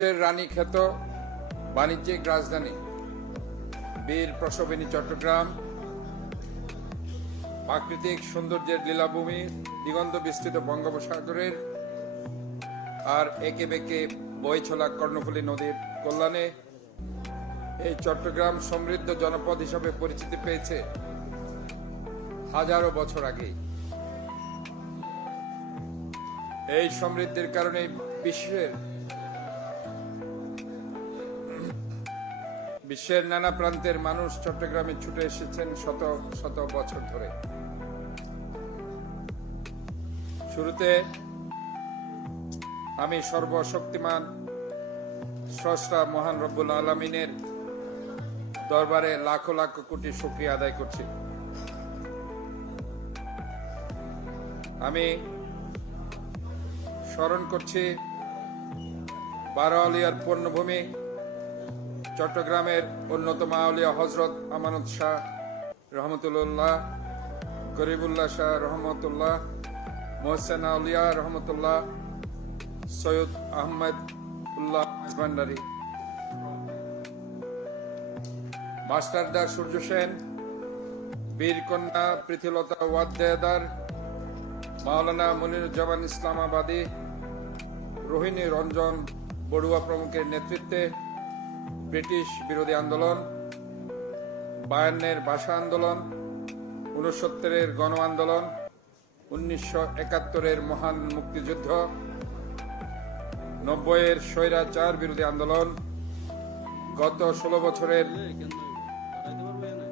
রানী খ্যাত বাণিজ্যিক রাজধানী বীর প্রসবিনী চট্টগ্রাম। প্রাকৃতিক সৌন্দর্যের লীলাভূমি, দিগন্ত বিস্তৃত বঙ্গোপসাগরের আর একে বেঁকে বই ছোলা কর্ণফুলী নদীর কল্যাণে এই চট্টগ্রাম সমৃদ্ধ জনপদ হিসাবে পরিচিতি পেয়েছে হাজারো বছর আগে এই সমৃদ্ধির কারণে বিশ্বের বিশ্বের নানা প্রান্তের মানুষ চট্টগ্রামে ছুটে এসেছেন শত শত বছর ধরে। শুরুতে আমি সর্বশক্তিমান, স্রষ্টা মহান রব্বুল আলমিনের দরবারে লাখো লাখো কোটি শুক্রিয়া আদায় করছি। আমি স্মরণ করছি বারো আলিয়ার পূর্ণভূমি চট্টগ্রামের অন্যতম আউলিয়া হজরত আমানত শাহ রহমতুল্লাহ, গরিবুল্লাহ শাহ রহমতুল্লাহ, মোহসেন আউলিয়া রহমতুল্লাহ, সৈয়দ আহমেদ উল্লাহ ভান্ডারী। মাস্টারদা সূর্য সেন, বীরকন্যা পৃথিলতা ওয়াদ্দেদার, মাওলানা মনিরুজ্জামান ইসলামাবাদী, রোহিণী রঞ্জন বড়ুয়া প্রমুখের নেতৃত্বে ব্রিটিশ বিরোধী আন্দোলন, বায়ান্নের ভাষা আন্দোলন উনসত্তরের গণ আন্দোলন, উনিশশো একাত্তরের মহান মুক্তিযুদ্ধ, নব্বইয়ের স্বৈরাচার বিরোধী আন্দোলন, গত ষোলো বছরের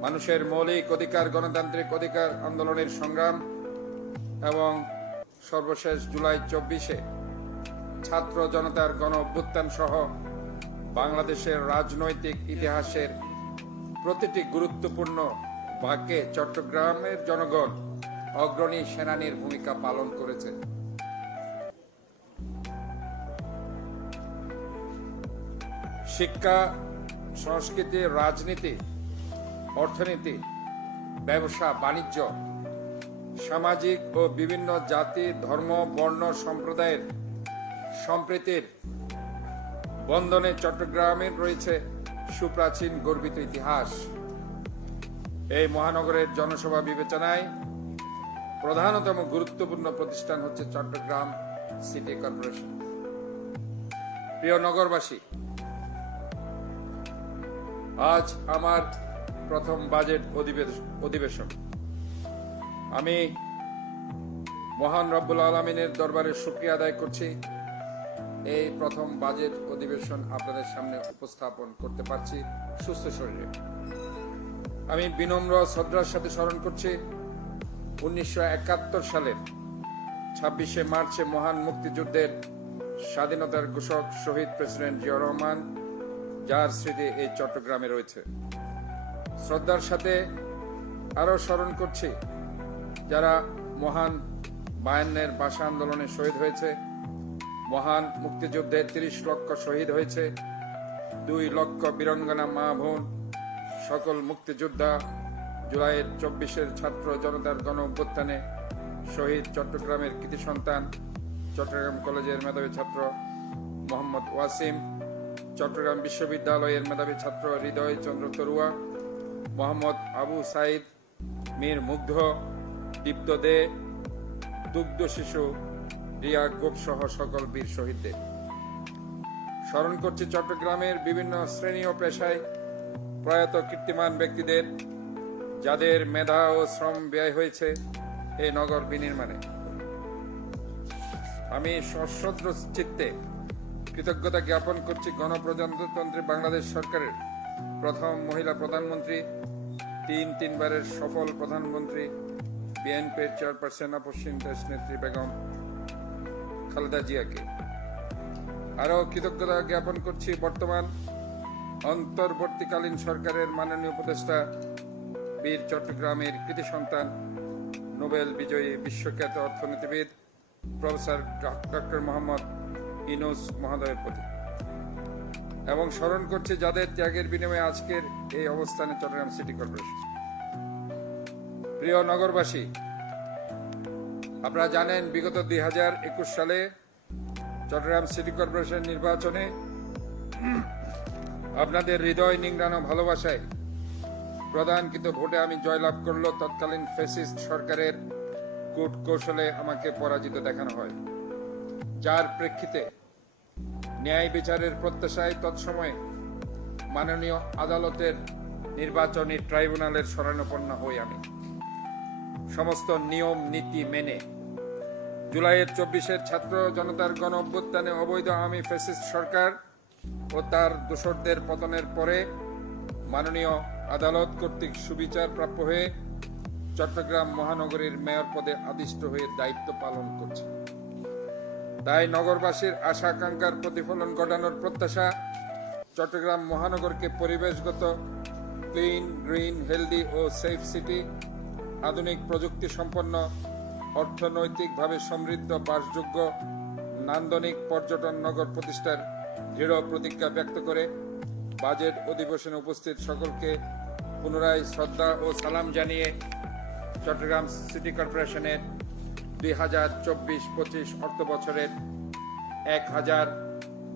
মানুষের মৌলিক অধিকার, গণতান্ত্রিক অধিকার আন্দোলনের সংগ্রাম এবং সর্বশেষ জুলাই চব্বিশে ছাত্র জনতার গণ অভ্যুত্থান সহ বাংলাদেশের রাজনৈতিক ইতিহাসের প্রতিটি গুরুত্বপূর্ণ ভাগ্যে চট্টগ্রামের জনগণ অগ্রণী সেনানীর ভূমিকা পালন করেছে শিক্ষা, সংস্কৃতি, রাজনীতি, অর্থনীতি, ব্যবসা, বাণিজ্য, সামাজিক ও বিভিন্ন জাতি, ধর্ম, বর্ণ, সম্প্রদায়ের সম্প্রীতির বন্ধনে চট্টগ্রামের রয়েছে সুপ্রাচীন গর্বিত ইতিহাস। এই মহানগরের জনসভা বিবেচনায় প্রধানতম গুরুত্বপূর্ণ প্রতিষ্ঠান হচ্ছে চট্টগ্রাম সিটি কর্পোরেশন। প্রিয় নগরবাসী, আজ আমার প্রথম বাজেট অধিবেশ- অধিবেশন। আমি মহান রব্বুল আলমিনের দরবারে শুক্রিয়া আদায় করছি। এই প্রথম বাজেট অধিবেশন আপনাদের সামনে উপস্থাপন করতে পারছি সুস্থ শরীরে। আমি বিনম্র শ্রদ্ধার সাথে স্মরণ করছি, উনিশশো একাত্তর সালের ছাব্বিশে মার্চে মহান মুক্তিযুদ্ধের স্বাধীনতার ঘোষক শহীদ প্রেসিডেন্ট জিয়া রহমান, যার স্মৃতি এই চট্টগ্রামে রয়েছে। শ্রদ্ধার সাথে আরও স্মরণ করছি, যারা মহান বায়ান্নের ভাষা আন্দোলনে শহীদ হয়েছে মহান মুক্তিযুদ্ধে তিরিশ লক্ষ শহীদ হয়েছে, দুই লক্ষ বীরঙ্গনা মা বোন, সকল মুক্তিযোদ্ধা জুলাইয়ের চব্বিশের ছাত্র জনতার গণ অভ্যুত্থানে শহীদ চট্টগ্রামের কৃতি সন্তান, চট্টগ্রাম কলেজের মেধাবী ছাত্র মোহাম্মদ ওয়াসিম, চট্টগ্রাম বিশ্ববিদ্যালয়ের মেধাবী ছাত্র হৃদয় চন্দ্র তরুয়া, মোহাম্মদ আবু সাইদ, মীর মুগ্ধ, দীপ্ত দে, দুগ্ধ শিশু রিয়া গোপ সহ সকল বীর শহীদদের। স্মরণ করছি চট্টগ্রামের বিভিন্ন শ্রেণি ও পেশায় প্রয়াত কীর্তিমান ব্যক্তিদের, যাদের মেধা ও শ্রম ব্যয় হয়েছে এই নগর বিনির্মাণে। আমি সশ্রদ্র চিত্তে কৃতজ্ঞতা জ্ঞাপন করছি গণপ্রজাতন্ত্রী বাংলাদেশ সরকারের প্রথম মহিলা প্রধানমন্ত্রী, তিন তিনবারের সফল প্রধানমন্ত্রী, বিএনপির চেয়ারপারসন আপসীন দেশ নেত্রী বেগম। খালেদা জিয়াকে। আরও কৃতজ্ঞতা জ্ঞাপন করছি বর্তমান অন্তর্বর্তীকালীন সরকারের মাননীয় উপদেষ্টা বীর চট্টগ্রামের কৃতি সন্তান, নোবেল বিজয়ী বিশ্বখ্যাত অর্থনীতিবিদ প্রফেসর ডক্টর মোহাম্মদ ইনুস মহোদয়ের প্রতি। এবং স্মরণ করছে যাদের ত্যাগের বিনিময়ে আজকের এই অবস্থানে চট্টগ্রাম সিটি কর্পোরেশন। প্রিয় নগরবাসী আপনারা জানেন, বিগত দুই হাজার একুশ সালে চট্টগ্রাম সিটি কর্পোরেশন নির্বাচনে আপনাদের হৃদয় নিংড়ানো ভালোবাসায় প্রধানকৃত ভোটে আমি জয়লাভ করল তৎকালীন ফেসিস্ট সরকারের কূট কৌশলে আমাকে পরাজিত দেখানো হয়। যার প্রেক্ষিতে ন্যায় বিচারের প্রত্যাশায় তৎসময়ে মাননীয় আদালতের নির্বাচনী ট্রাইব্যুনালের শরণাপন্ন হই আমি। সমস্ত নিয়ম, নীতি মেনে। জুলাইয়ের চব্বিশের ছাত্র জনতার গণ অভ্যুত্থানে অবৈধ আওয়ামী ফ্যাসিস্ট সরকার ও তার দোসরদের পতনের পরে মাননীয় আদালত কর্তৃক সুবিচার প্রাপ্য হয়ে চট্টগ্রাম মহানগরীর মেয়র পদে আদিষ্ট হয়ে দায়িত্ব পালন করছে। তাই নগরবাসীর আশা, আকাঙ্ক্ষার প্রতিফলন ঘটানোর প্রত্যাশা চট্টগ্রাম মহানগরকে পরিবেশগত, ক্লিন, গ্রিন, হেলদি ও সেফ সিটি আধুনিক প্রযুক্তি সম্পন্ন, অর্থনৈতিকভাবে সমৃদ্ধ, বাসযোগ্য, নান্দনিক পর্যটন নগর প্রতিষ্ঠার দৃঢ় প্রতিজ্ঞা ব্যক্ত করে বাজেট অধিবেশনে উপস্থিত সকলকে পুনরায় শ্রদ্ধা ও সালাম জানিয়ে চট্টগ্রাম সিটি কর্পোরেশনের দুই হাজার চব্বিশ পঁচিশ অর্থ বছরের এক হাজার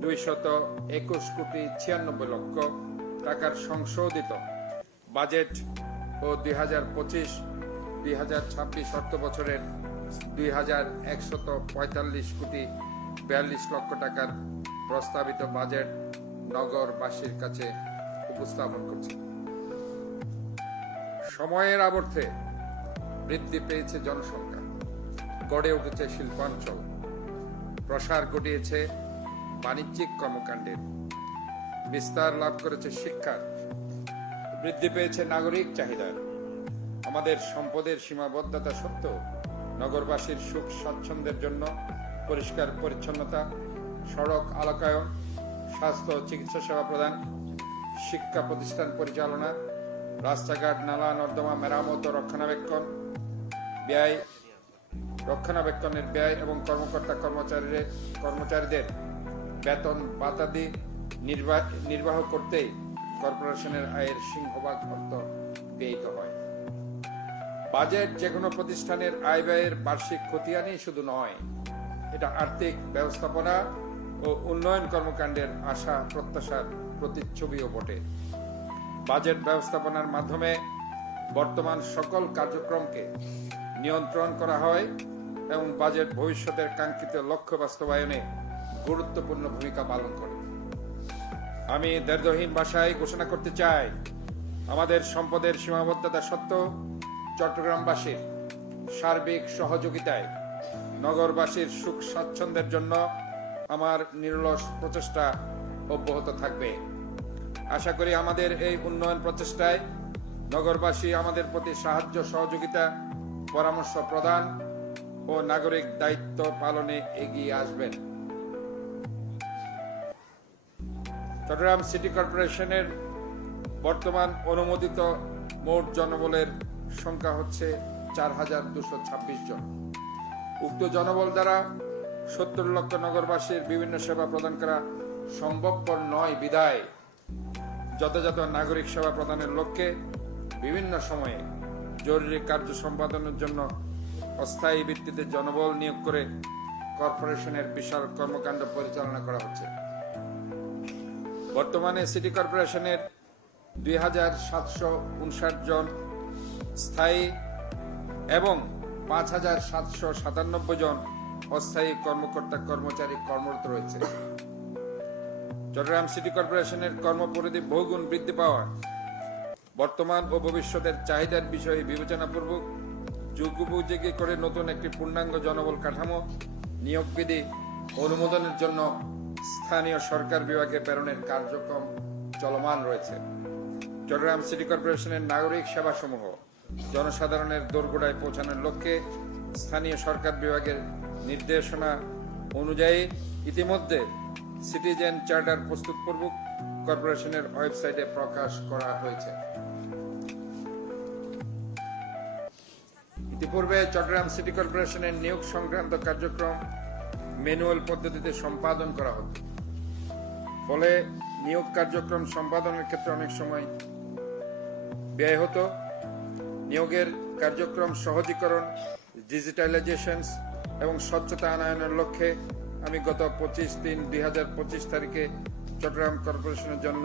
দুইশত একুশ কোটি ছিয়ানব্বই লক্ষ টাকার সংশোধিত বাজেট ও দুই হাজার পঁচিশ দুই হাজার ছাব্বিশ অর্থ বছরের দুই হাজার একশত পঁয়তাল্লিশ কোটি বিয়াল্লিশ লক্ষ টাকার প্রস্তাবিত বাজেট নগরবাসীর কাছে উপস্থাপন করছে। সময়ের আবর্তে বৃদ্ধি পেয়েছে জনসংখ্যা, গড়ে উঠেছে শিল্পাঞ্চল, প্রসার ঘটিয়েছে বাণিজ্যিক কর্মকাণ্ডের, বিস্তার লাভ করেছে শিক্ষার, বৃদ্ধি পেয়েছে নাগরিক চাহিদার। আমাদের সম্পদের সীমাবদ্ধতা সত্ত্বেও নগরবাসীর সুখ স্বাচ্ছন্দ্যের জন্য পরিষ্কার পরিচ্ছন্নতা, সড়ক আলোকায়ন, স্বাস্থ্য চিকিৎসা সেবা প্রদান, শিক্ষা প্রতিষ্ঠান পরিচালনা, রাস্তাঘাট, নালা, নর্দমা, মেরামত ও রক্ষণাবেক্ষণ, ব্যয়, রক্ষণাবেক্ষণের ব্যয় এবং কর্মকর্তা কর্মচারীদের কর্মচারীদের বেতন বাতাদি নির্বাহ করতেই কর্পোরেশনের আয়ের সিংহভাগ অর্থ ব্যয়িত হয়। বাজেট যে কোনো প্রতিষ্ঠানের আয় ব্যয়ের বার্ষিক খতিয়ানই শুধু নয়, এটা আর্থিক ব্যবস্থাপনা ও উন্নয়ন কর্মকাণ্ডের আশা প্রত্যাশার প্রতিচ্ছবিও বটে। বাজেট ব্যবস্থাপনার মাধ্যমে বর্তমান সকল কার্যক্রমকে নিয়ন্ত্রণ করা হয় এবং বাজেট ভবিষ্যতের কাঙ্ক্ষিত লক্ষ্য বাস্তবায়নে গুরুত্বপূর্ণ ভূমিকা পালন করে। আমি দীর্ঘহীন ভাষায় ঘোষণা করতে চাই, আমাদের সম্পদের সীমাবদ্ধতা সত্ত্বেও চট্টগ্রামবাসীর সার্বিক সহযোগিতায় নগরবাসীর সুখ স্বাচ্ছন্দ্যের জন্য আমার নিরলস প্রচেষ্টা অব্যাহত থাকবে। আশা করি আমাদের এই উন্নয়ন প্রচেষ্টায় নগরবাসী আমাদের প্রতি সাহায্য, সহযোগিতা, পরামর্শ প্রদান ও নাগরিক দায়িত্ব পালনে এগিয়ে আসবেন। চট্টগ্রাম সিটি কর্পোরেশনের বর্তমান অনুমোদিত মোট জনবলের সংখ্যা হচ্ছে চার হাজার দুশো ছাব্বিশ জন। উক্ত জনবল দ্বারা সত্তর লক্ষ নগরবাসীর বিভিন্ন সেবা প্রদান করা সম্ভবপর নয় বিদায়। যথাযথ নাগরিক সেবা প্রদানের লক্ষ্যে বিভিন্ন সময়ে জরুরি কার্য সম্পাদনের জন্য অস্থায়ী ভিত্তিতে জনবল নিয়োগ করে কর্পোরেশনের বিশাল কর্মকাণ্ড পরিচালনা করা হচ্ছে। বর্তমানে সিটি কর্পোরেশনের দুই হাজার সাতশো উনষাট জন স্থায়ী এবং পাঁচ হাজার সাতশো সাতানব্বই জন অস্থায়ী কর্মকর্তা, কর্মচারী কর্মরত রয়েছে। চট্টগ্রাম সিটি কর্পোরেশনের কর্মপরিধি বহুগুণ বৃদ্ধি পাওয়া বর্তমান ও ভবিষ্যতের চাহিদার বিষয়ে বিবেচনাপূর্বক যুগোপযোগী করে নতুন একটি পূর্ণাঙ্গ জনবল কাঠামো নিয়োগ বিধি অনুমোদনের জন্য স্থানীয় সরকার বিভাগে প্রেরণের কার্যক্রম চলমান রয়েছে। চট্টগ্রাম সিটি কর্পোরেশনের নাগরিক সেবাসমূহ জনসাধারণের দোরগোড়ায় পৌঁছানোর লক্ষ্যে স্থানীয় সরকার বিভাগের নির্দেশনা অনুযায়ী ইতিমধ্যে সিটিজেন চার্টার প্রস্তুতপূর্বক কর্পোরেশনের ওয়েবসাইটে প্রকাশ করা হয়েছে। ইতিপূর্বে চট্টগ্রাম সিটি কর্পোরেশনের নিয়োগ সংক্রান্ত কার্যক্রম ম্যানুয়াল পদ্ধতিতে সম্পাদন করা হতো। ফলে নিয়োগ কার্যক্রম সম্পাদনের ক্ষেত্রে অনেক সময় ব্যয় হতো। নিয়োগের কার্যক্রম সহজীকরণ ডিজিটালাইজেশন এবং স্বচ্ছতা আনয়নের লক্ষ্যে আমি গত পঁচিশ তিন দুই হাজার পঁচিশ তারিখে চট্টগ্রাম কর্পোরেশনের জন্য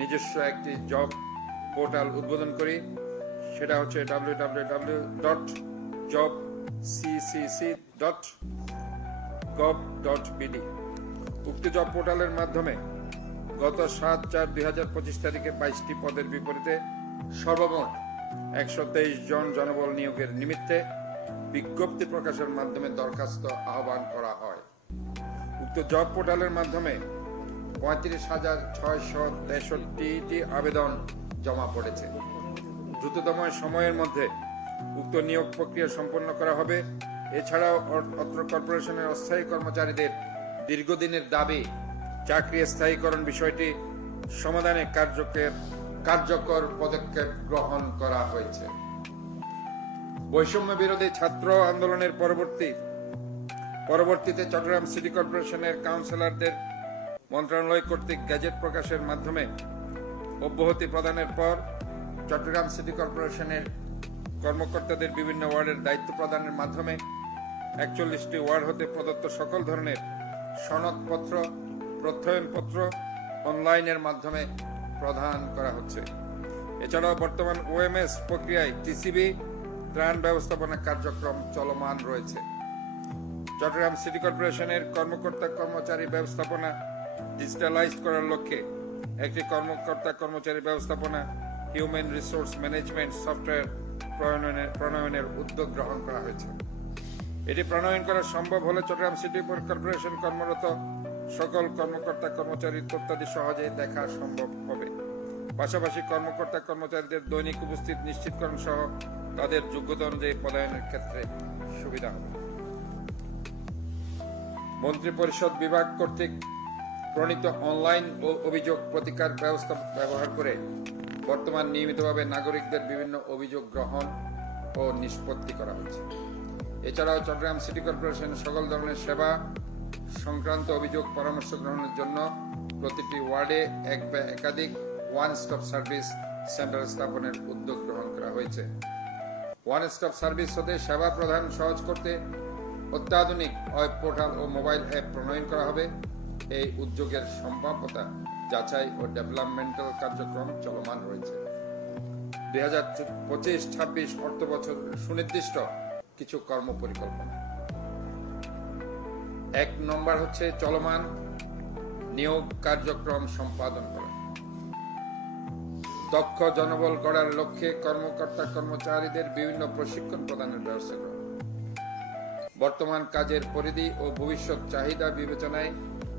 নিজস্ব একটি জব পোর্টাল উদ্বোধন করি। সেটা হচ্ছে W W W dot job CCC dot gov dot BD উক্ত জব পোর্টালের মাধ্যমে গত সাত চার দুই হাজার পঁচিশ তারিখে বাইশটি পদের বিপরীতে সর্বমোট একশো তেইশ জন জনবল নিয়োগের নিমিত্তে বিজ্ঞপ্তি প্রকাশের মাধ্যমে দরখাস্ত আহ্বান করা হয়। উক্ত জব পোর্টালের মাধ্যমে পঁয়ত্রিশ হাজার ছয়শো তেষট্টিটি আবেদন জমা পড়েছে। দ্রুততম সময়ের মধ্যে উক্ত নিয়োগ প্রক্রিয়া সম্পন্ন করা হবে। এছাড়াও অত্র কর্পোরেশনের অস্থায়ী কর্মচারীদের দীর্ঘদিনের দাবি চাকরি স্থায়ীকরণ বিষয়টি সমাধানে কার্যকর কার্যকর পদক্ষেপ গ্রহণ করা হয়েছে। বৈষম্য বিরোধী ছাত্র আন্দোলনের পরবর্তী, পরবর্তীতে চট্টগ্রাম সিটি কর্পোরেশনের কাউন্সিলরদের মন্ত্রণালয় কর্তৃক গ্যাজেট প্রকাশের মাধ্যমে অব্যাহতি প্রদানের পর চট্টগ্রাম সিটি কর্পোরেশনের কর্মকর্তাদের বিভিন্ন ওয়ার্ডের দায়িত্ব প্রদানের মাধ্যমে একচল্লিশটি ওয়ার্ড হতে প্রদত্ত সকল ধরনের সনদপত্র, প্রত্যয়নপত্র অনলাইনের মাধ্যমে প্রদান করা হচ্ছে। এছাড়াও বর্তমান ওএমএস প্রক্রিয়ায় টিসিবি, ত্রাণ ব্যবস্থাপনা কার্যক্রম চলমান রয়েছে। চট্টগ্রাম সিটি কর্পোরেশনের কর্মকর্তা কর্মচারী ব্যবস্থাপনা ডিজিটালাইজ করার লক্ষ্যে একটি কর্মকর্তা কর্মচারী ব্যবস্থাপনা হিউম্যান রিসোর্স ম্যানেজমেন্ট সফটওয়্যার প্রণয়নের প্রণয়নের উদ্যোগ গ্রহণ করা হয়েছে। এটি প্রণয়ন করা সম্ভব হলে চট্টগ্রাম সিটি কর্পোরেশন কর্মরত সকল কর্মকর্তা কর্মচারীর তথ্যাদি সহজেই দেখা সম্ভব হবে। পাশাপাশি কর্মকর্তা কর্মচারীদের দৈনিক উপস্থিত নিশ্চিতকরণ সহ তাদের যোগ্যতা অনুযায়ী পদায়নের ক্ষেত্রে সুবিধা হবে। মন্ত্রিপরিষদ বিভাগ কর্তৃক প্রণীত অনলাইন ও অভিযোগ প্রতিকার ব্যবস্থা ব্যবহার করে বর্তমান নিয়মিতভাবে নাগরিকদের বিভিন্ন অভিযোগ গ্রহণ ও নিষ্পত্তি করা হচ্ছে এছাড়াও চট্টগ্রাম সিটি কর্পোরেশন সকল ধরনের সেবা সংক্রান্ত অভিযোগ পরামর্শ গ্রহণের জন্য প্রতিটি ওয়ার্ডে এক বা একাধিক ওয়ান স্টপ সার্ভিস সেন্টার স্থাপনের উদ্যোগ গ্রহণ করা হয়েছে। ওয়ান স্টপ সার্ভিস হতে সেবা প্রদান সহজ করতে অত্যাধুনিক ওয়েব পোর্টাল ও মোবাইল অ্যাপ প্রণয়ন করা হবে। এই উদ্যোগের সম্ভাব্যতা যাচাই ও ডেভেলপমেন্টাল কার্যক্রম চলমান রয়েছে। দুই হাজার পঁচিশ ছাব্বিশ অর্থ বছর সুনির্দিষ্ট কিছু কর্ম পরিকল্পনা এক নম্বর হচ্ছে চলমান নিয়োগ কার্যক্রম সম্পাদন করা। দক্ষ জনবল গড়ার লক্ষ্যে কর্মকর্তা কর্মচারীদের বিভিন্ন প্রশিক্ষণ প্রদানের ব্যবস্থা করা। বর্তমান কাজের পরিধি ও ভবিষ্যৎ চাহিদা বিবেচনায়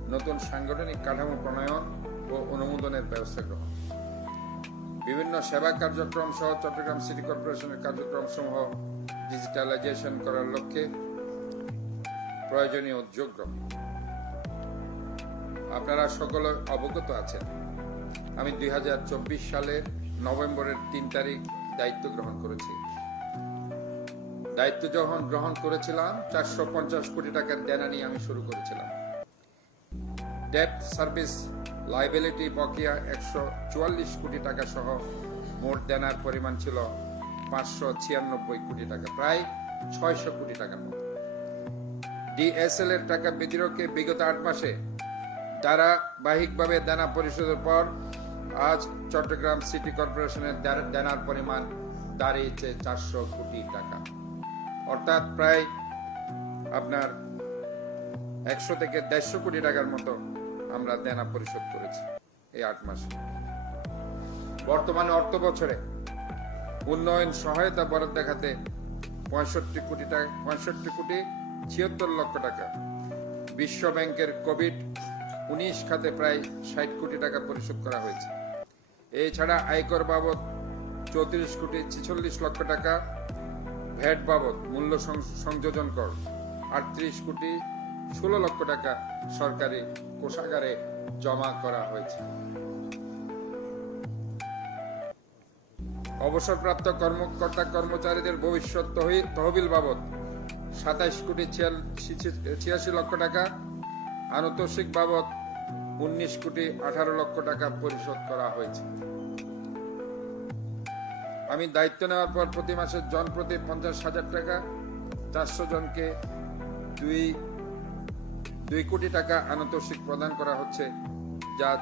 নতুন সাংগঠনিক কাঠামো প্রণয়ন ও অনুমোদনের ব্যবস্থা গ্রহণ বিভিন্ন সেবা কার্যক্রম সহ চট্টগ্রাম সিটি কর্পোরেশনের কার্যক্রম সমূহ ডিজিটালাইজেশন করার লক্ষ্যে প্রয়োজনীয় উদ্যোগ গ্রহণ আপনারা সকলে অবগত আছেন, আমি দুই সালের নভেম্বরের তিন তারিখ দায়িত্ব গ্রহণ করেছি। দায়িত্ব যখন গ্রহণ করেছিলাম, চারশো পঞ্চাশ কোটি টাকার দেনা নিয়ে আমি শুরু করেছিলাম। ডেট সার্ভিস লাইবিলিটি বকেয়া একশো চুয়াল্লিশ কোটি টাকা সহ মোট দেনার পরিমাণ ছিল পাঁচশো ছিয়ানব্বই কোটি টাকা, প্রায় ছয়শো কোটি টাকার মতো। ডিএসএল এর টাকা বিতরকে বিগত আট মাসে তারা ধারাবাহিকভাবে দেনা পরিশোধের পর আজ চট্টগ্রাম সিটি কর্পোরেশনের দেনার পরিমাণ দাঁড়িয়েছে চারশো কোটি টাকা। অর্থাৎ প্রায় আপনার একশো থেকে দেড়শো কোটি টাকার মতো আমরা দেনা পরিশোধ করেছি এই আট মাসে। বর্তমানে অর্থ বছরে উন্নয়ন সহায়তা বরাদ্দ দেখাতে পঁয়ষট্টি কোটি টাকা, পঁয়ষট্টি কোটি ছিয়াত্তর লক্ষ টাকা। বিশ্ব ব্যাংকের কোভিড উনিশ খাতে প্রায় ষাট কোটি টাকা পরিশোধ করা হয়েছে। এছাড়া আয়কর বাবদ চৌত্রিশ কোটি ছিচল্লিশ লক্ষ টাকা, ভ্যাট বাবদ মূল্য সংযোজন কর আটত্রিশ কোটি ষোলো লক্ষ টাকা সরকারি কোষাগারে জমা করা হয়েছে। অবসরপ্রাপ্ত কর্মকর্তা কর্মচারীদের ভবিষ্যৎ তহি- তহবিল বাবদ সাতাইশ কোটি ছিয়াশি লক্ষ টাকা। আনুতোষিক বাবদ উনিশ কোটি আঠারো লক্ষ টাকা পরিশোধ করা হয়েছে। আমি দায়িত্ব নেওয়ার পর প্রতি মাসে জন প্রতি পঞ্চাশ হাজার টাকা। চারশো জনকে দুই দুই কোটি টাকা আনুতোষিক প্রদান করা হচ্ছে। জাজ